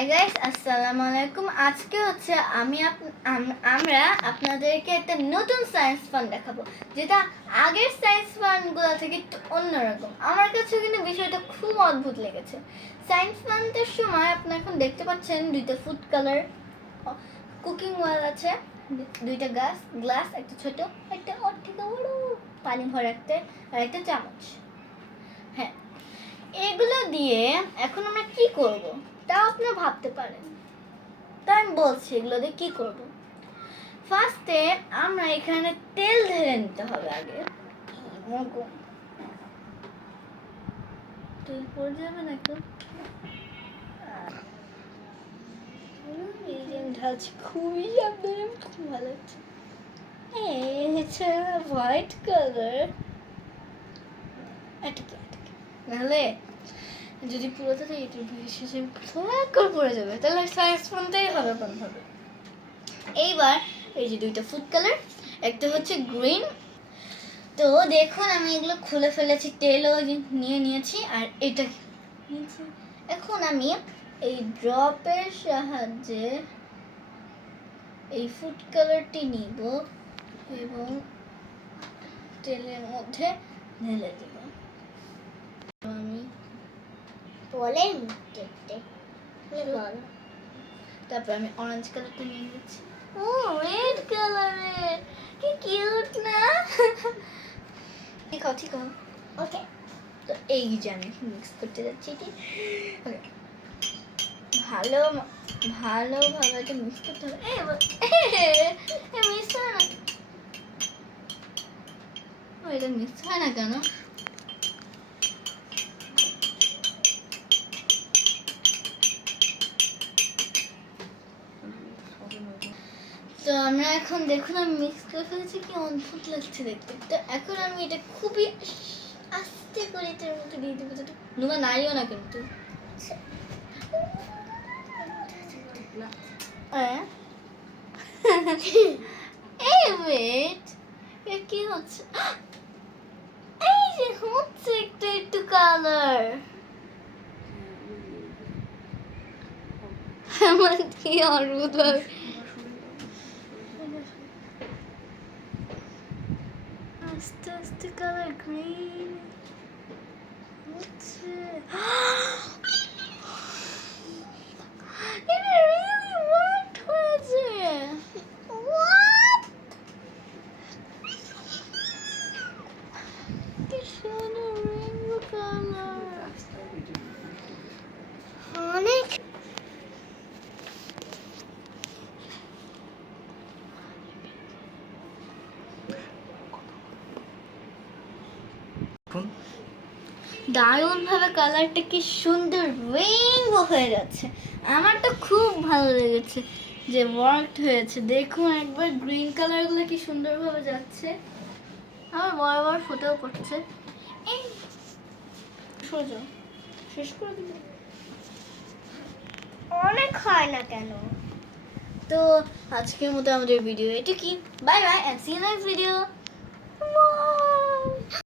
Hi guys আসসালামু আলাইকুম আজকে হচ্ছে আমি আমরা আপনাদেরকে একটা নতুন সায়েন্স ফান দেখাবো, যেটা আগের সায়েন্স ফানগুলো থেকে একটু অন্যরকম। আমার কাছে কিন্তু বিষয়টা খুব অদ্ভুত লেগেছে। সায়েন্স ফানটার সময় আপনি এখন দেখতে পাচ্ছেন দুইটা ফুড কালার কুকিং ওয়াল আছে, দুইটা গ্লাস গ্লাস একটা ছোট, একটা ওর থেকে বড়, পানি ভরা একটা, আর একটা চামচ। হ্যাঁ এগুলো দিয়ে এখন আমরা কি করব? তাও আপনারা ভাবতে পারেন। তাই আমি বলছি এগুলো দিয়ে কি করব? ফার্স্টে আমরা এখানে তেল ঢেলে নিতে হবে আগে। তেল পড়ে যাবে না একটু খুবই সাবধানে খুব ভালো হোয়াইট কালার। নাহলে যদি পুরোটা তো এটার শেষে করে পড়ে যাবে, তাহলে সায়েন্স ফোনটাই হবে কোন হবে। এইবার এই যে দুইটা ফুড কালার একটা হচ্ছে গ্রিন তো দেখুন, আমি এগুলো খুলে ফেলেছি তেলও নিয়ে নিয়েছি, আর এটা নিয়েছি। এখন আমি এই ড্রপের সাহায্যে এই ফুড কালারটি নিব এবং তেলের মধ্যে ঢেলে দেব আমি বলে। দেখতে তারপর আমি অরেঞ্জ কালারটা নিয়ে নিচ্ছি। ও রেড কালারের কি কিউট না? ঠিক আছে ঠিক আছে? ওকে তো এই যে আমি মিক্স করতে যাচ্ছি এটি। ভালো ভালোভাবে এটা মিক্স করতে হবে। মিক্স হয় না। এটা মিক্স হয় না কেন? তো আমরা এখন দেখুন, আমি মিক্স করে ফেলেছি, কি অদ্ভুত লাগছে দেখতে। তো এখন আমি এটা খুবই আস্তে করে এটার মধ্যে দিয়ে দেবো, যাতে নুমা নাড়িও না কিন্তু। হ্যাঁ? এই ওয়েট কি হচ্ছে? এই যে হচ্ছে একটু একটু কালার আমার কি অদ্ভুত ভাবে আস্তে আস্তে কালার গ্রিন হচ্ছে এটা রিয়েলি ওয়ার্ক হয়েছে হোয়াট কি সুন্দর রেইনবো কালার অনেক দারুণ ভাবে কালারটা কি সুন্দর রেইনবো হয়ে যাচ্ছে। আমার তো খুব ভালো লেগেছে যে ওয়ার্ক হয়েছে। দেখুন একবার গ্রিন কালারগুলো কি সুন্দরভাবে যাচ্ছে। আমার বড় বড় ফুটেও পড়ছে এই শেষ করে দিবে। অনেক হয় না কেন? তো আজকের মতো আমাদের ভিডিও এটুকুই। Bye bye and see next video